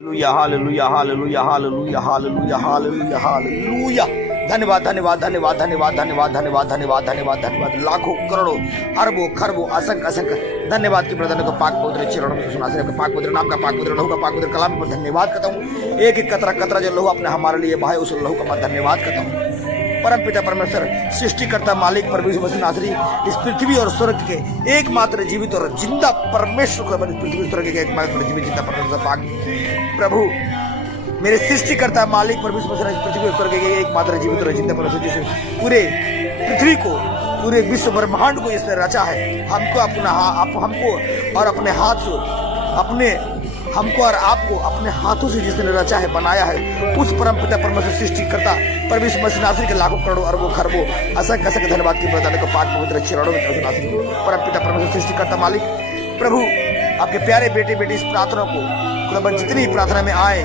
Hallelujah hallelujah hallelujah hallelujah hallelujah hallelujah hallelujah. धन्यवाद धन्यवाद धन्यवाद धन्यवाद धन्यवाद धन्यवाद धन्यवाद धन्यवाद धन्यवाद। लाखों करोड़ों अरबों खरबों असंख्य असंख्य धन्यवाद की प्रधान को पाक पवित्र चरणों में सुना से पाक पवित्र नाम का पाक पवित्र लहू का पाक पवित्र कलाम पर धन्यवाद करता हूँ। एक एक कतरा कतरा जो लहू अपने हमारे लिए भाई उस लहू का मैं धन्यवाद करता हूँ। परम पिता परमेश्वर सृष्टिकर्ता मालिक परमेश्वर यीशु मसीह नासरी इस पृथ्वी और स्वर्ग के एकमात्र जीवित और जिंदा परमेश्वर को पृथ्वी स्वर्ग के एकमात्र जीवित जिंदा परमेश्वर पाक प्रभु मेरे सृष्टिकर्ता मालिक परमेश्वर मसीह पृथ्वी और स्वर्ग के एकमात्र जीवित और जिंदा परमेश्वर जिसे पूरे पृथ्वी को पूरे विश्व ब्रह्मांड को इसने रचा है। हमको अपना हमको और अपने हाथ से अपने हमको और आपको अपने हाथों से जिसने रचा है बनाया है उस परम पिता परमेश्वर सृष्टिकर्ता परमेश्वर मसीह नासरी के लाखों करोड़ों अरबों खरबों असंख्य असंख्य धन्यवाद की प्रदान को पाक पवित्र चरणों में नासरी परम पिता परमेश्वर सृष्टिकर्ता मालिक प्रभु आपके प्यारे बेटे बेटी इस प्रार्थना को खुदाबंद जितनी प्रार्थना में आए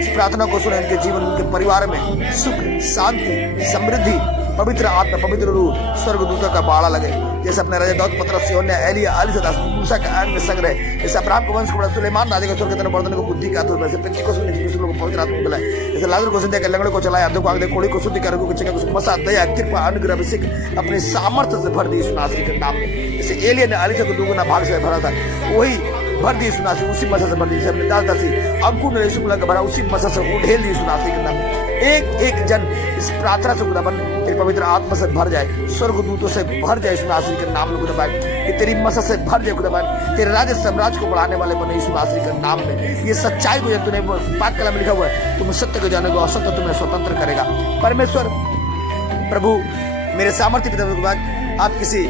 इस प्रार्थना को सुने उनके जीवन उनके परिवार में सुख शांति समृद्धि पवित्र आत्मा पवित्र रूह स्वर्गदूतों का बाड़ा लगे जैसे अपने राजा दाऊद पतरस योन्या एलिया अलीसदास मूसा का अन्य संग्रह जैसे अब्राहम को वंश को बड़ा सुलेमान राजा का स्वर्ग के बर्तन को बुद्धि का आतुर से पितृ को सुनने जिसको लोग पवित्र आत्मा बुलाए जैसे लाजर को जिंदा के लंगड़े को चलाया अधों को आगे कोड़ी को शुद्धि कर को चंगे को मसा दया कृपा अनुग्रह अभिषेक अपने सामर्थ्य से भर दी इस नासरी के नाम में जैसे एलिया ने अलीसा को दुगुना भाग से भरा था वही भर दी सुनासी उसी मसा से भर दी अपने दास दासी अंकुर ने यीशु को भरा उसी मसा से उड़ेल दी सुनासी के नाम में एक एक जन इस प्रार्थना से खुदाबंद तेरी पवित्र आत्मा से भर जाए स्वर्गदूतों से भर जाए सुनासी के नाम में खुदाबंद कि तेरी मसा से भर जाए खुदाबंद तेरे राज्य साम्राज्य को बढ़ाने वाले बने यीशु नासरी के नाम में ये सच्चाई को जब तूने पाक कलम में लिखा हुआ है तुम सत्य को जानेगा और सत्य तुम्हें स्वतंत्र करेगा। परमेश्वर प्रभु मेरे सामर्थ्य पिता आप किसी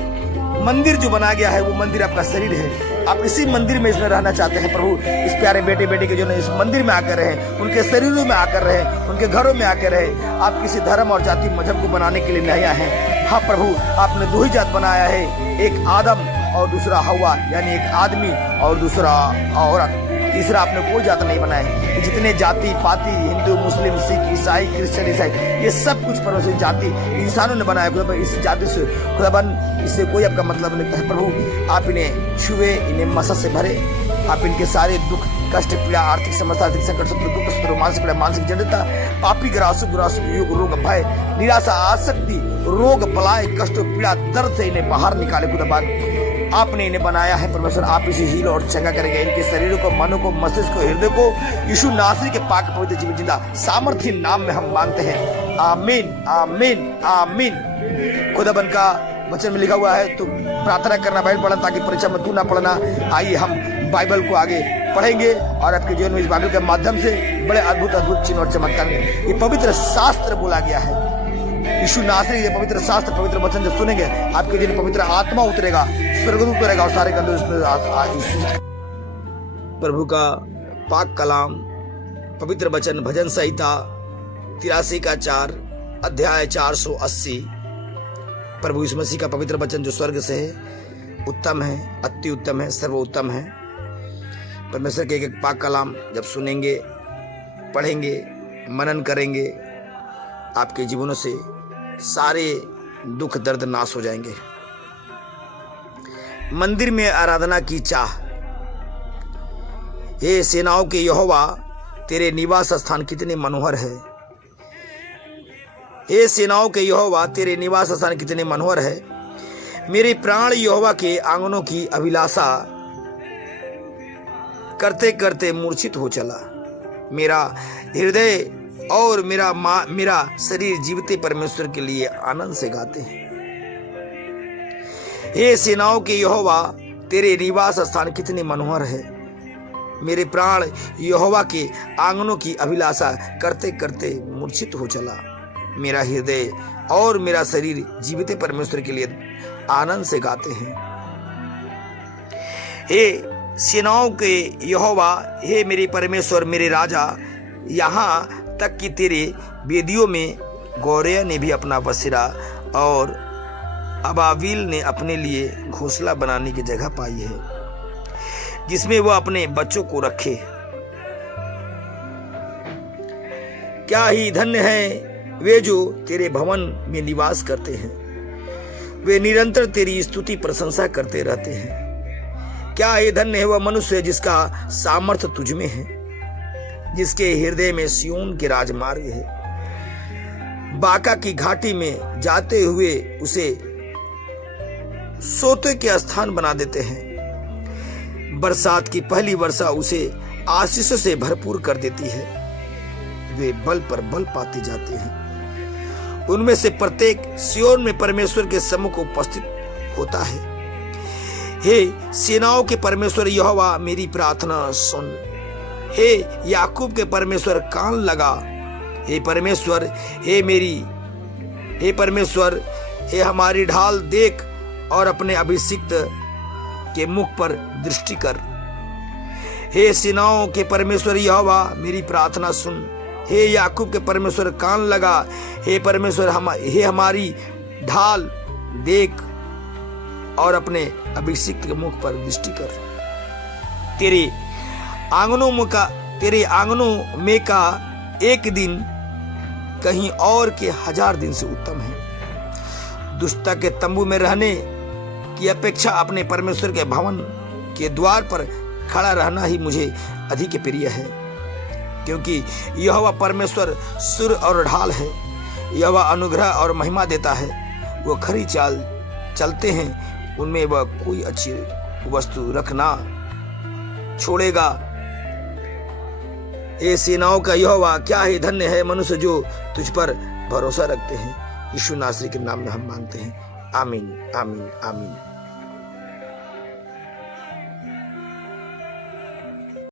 मंदिर जो बनाया गया है वो मंदिर आपका शरीर है आप इसी मंदिर में इसमें रहना चाहते हैं प्रभु इस प्यारे बेटे बेटी के जो इस मंदिर में आकर रहे उनके शरीरों में आकर रहे उनके घरों में आकर रहे आप किसी धर्म और जाति मजहब को बनाने के लिए नहीं आए हैं। हाँ प्रभु आपने दो ही जात बनाया है एक आदम और दूसरा हवा यानी एक आदमी और दूसरा औरत तीसरा आपने कोई जात नहीं बनाया है। जितने जाति पाति हिंदू मुस्लिम सिख ईसाई क्रिश्चियन ईसाई ये सब कुछ परमेश्वर जाति इंसानों ने बनाया खुदा इस जाति से खुदाबंद इससे कोई आपका मतलब नहीं है। प्रभु आप इन्हें छुए इन्हें मसद से भरे आप इनके सारे दुख कष्ट पीड़ा आर्थिक समस्या आर्थिक संकट शत्रु दुख शत्रु मानसिक पीड़ा मानसिक जड़ता पापी ग्रासु दुरासु युग रोग भय निराशा आसक्ति रोग बलाय कष्ट पीड़ा दर्द से इन्हें बाहर निकाले खुदाबंद आपने इन्हें बनाया है परमेश्वर आप इसे हील और चंगा करेंगे इनके शरीरों को मनो को मस्तिष्क को हृदय को यीशु नासरी के पाक पवित्र जीवन जिंदा सामर्थ्य नाम में हम मांगते हैं आमीन आमीन आमीन। खुदाबंद का वचन में लिखा हुआ है तो प्रार्थना करना बाइबल पढ़ना ताकि परीक्षा में तू ना पढ़ना। आइए हम बाइबल को आगे पढ़ेंगे और आपके जीवन में इस बाइबल के माध्यम से बड़े अद्भुत अद्भुत चिन्ह और चमत्कार ये पवित्र शास्त्र बोला गया है यीशु नासरी ये पवित्र शास्त्र पवित्र वचन जब सुनेंगे आपके जीवन पवित्र आत्मा उतरेगा स्वर्गदूत उतरेगा और सारे प्रभु का पाक कलाम पवित्र वचन भजन संहिता 83 का 4 अध्याय 480 प्रभु यीशु मसीह का पवित्र वचन जो स्वर्ग से है उत्तम है अति उत्तम है सर्वोत्तम है। परमेश्वर के एक पाक कलाम जब सुनेंगे पढ़ेंगे मनन करेंगे आपके जीवनों से सारे दुख दर्द नाश हो जाएंगे। मंदिर में आराधना की चाह हे सेनाओं के यहोवा तेरे निवास स्थान कितने मनोहर है। हे सेनाओं के यहोवा तेरे निवास स्थान कितने मनोहर है। मेरे प्राण यहोवा के आंगनों की अभिलाषा करते करते मूर्छित हो चला। मेरा हृदय और मेरा शरीर जीवते परमेश्वर के लिए आनंद से गाते हैं। हे सेनाओं के यहोवा तेरे निवास स्थान कितने मनोहर है। मेरे प्राण यहोवा के आंगनों की अभिलाषा करते करते मूर्छित हो चला। मेरा हृदय और मेरा शरीर जीवित परमेश्वर के लिए आनंद से गाते हैं। हे सेनाओं के यहोवा हे मेरे परमेश्वर मेरे राजा यहाँ तक कि तेरे वेदियों में गौरैया ने भी अपना बसेरा और अबाविल ने अपने लिए घोंसला बनाने की जगह पाई है जिसमें वह अपने बच्चों को रखे। क्या ही धन्य है वे जो तेरे भवन में निवास करते हैं वे निरंतर तेरी स्तुति प्रशंसा करते रहते हैं। क्या ही धन्य है वह मनुष्य जिसका सामर्थ्य तुझ में है जिसके हृदय में सिय्योन के राजमार्ग है। बाका की घाटी में जाते हुए उसे सोते के स्थान बना देते हैं। बरसात की पहली वर्षा उसे आशीषों से भरपूर कर देती है। वे बल पर बल पाते जाते हैं। उनमें से प्रत्येक सिय्योन में परमेश्वर के सम्मुख उपस्थित होता है। हे सेनाओं के परमेश्वर यहोवा, मेरी प्रार्थना सुन। हे याकूब के परमेश्वर, कान लगा। हे परमेश्वर, हे परमेश्वर, हे हमारी ढाल, देख और अपने अभिषिक्त के मुख पर दृष्टि कर। हे सेनाओं के परमेश्वर यहोवा, मेरी प्रार्थना सुन। हे याकूब के परमेश्वर, कान लगा। हे परमेश्वर, हे हमारी ढाल, देख और अपने अभिषिक्त के मुख पर दृष्टि कर। तेरे आंगनों में का एक दिन कहीं और के 1000 दिन से उत्तम है। दुष्टता के तंबू में रहने की अपेक्षा अपने परमेश्वर के भवन के द्वार पर खड़ा रहना ही मुझे अधिक प्रिय है, क्योंकि यहोवा परमेश्वर सुर और ढाल है। यहोवा अनुग्रह और महिमा देता है। वो खरी चाल चलते हैं, उनमें वह कोई अच्छी वस्तु रखना छोड़ेगा। ये सेनाओं का यहोवा, क्या ही धन्य है मनुष्य जो तुझ पर भरोसा रखते हैं। यीशु नासरी के नाम में हम मांगते हैं, आमीन, आमीन, आमीन।